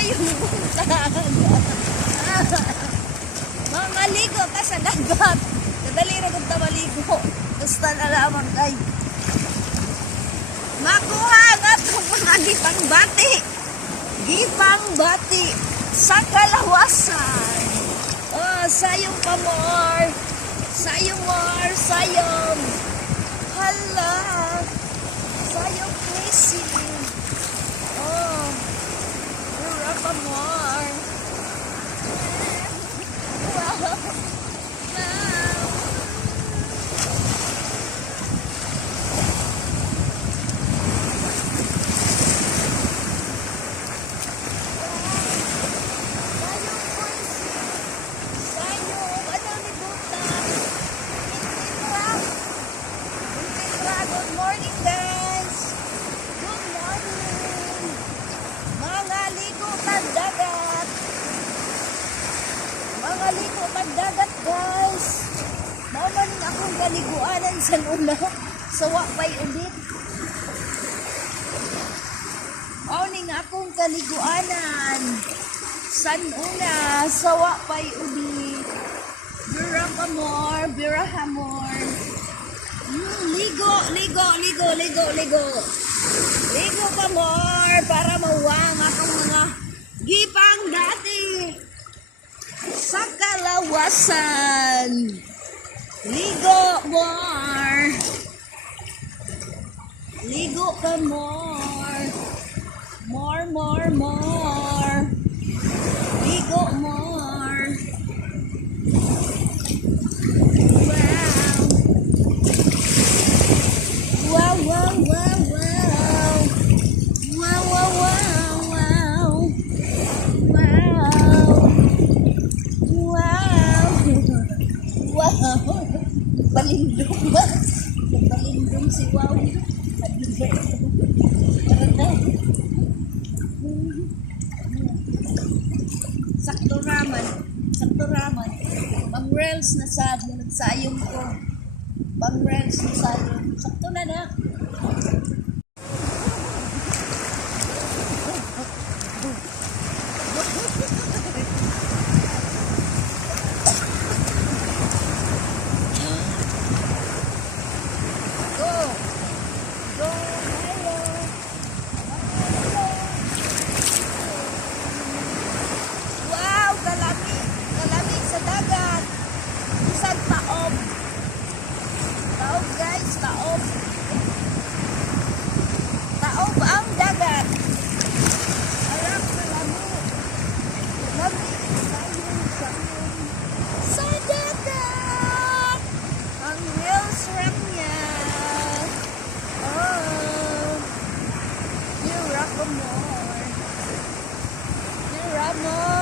sayong buntag. Mga ligo ta sa dagat. Kadali ra gud ta maligo. Basta na lamang kay makuha nga itong mga gipang-bati. Gipang-bati sa kalawasan. Oh, sayong pa more. Sayong more, sayong. Hala. Sayong crissy. Oh. Pura pa more. Wow. Wow. Good morning, guys. Good morning. Mga ligo tagdagat. Mga ligo tagdagat, guys. Mamaning akong kaliguanan sa luna. Sawa pa'y ulit. Mamaning akong kaliguanan. San una, sawa pa'y ulit. Bira ka more, bira ha more. Ligo, ligo, ligo, ligo, ligo. Ligo ka more para mawang akong mga gipang dati sa kalawasan. Ligo more. Ligo ka more. More, more, more. Ligo more. Wow, wow, wow, wow. Wow, wow, wow, wow. Wow. Wow. Wow. Balindong ba? Balindong si Wow. Sakto raman. Sakto raman. Pang-rails na sad. Nagsayong ko. Pang-rails na sayong. Sakto na na. Go. Go, Milo. Wow, kalami. Kalami sa dagat. Isang taob. Taob, guys. Taob. Taob ang dagat. Harap na lami. Lami. Sayong. Sa dagat. Ang hills ram niya. Oh. You rock more. You rock more.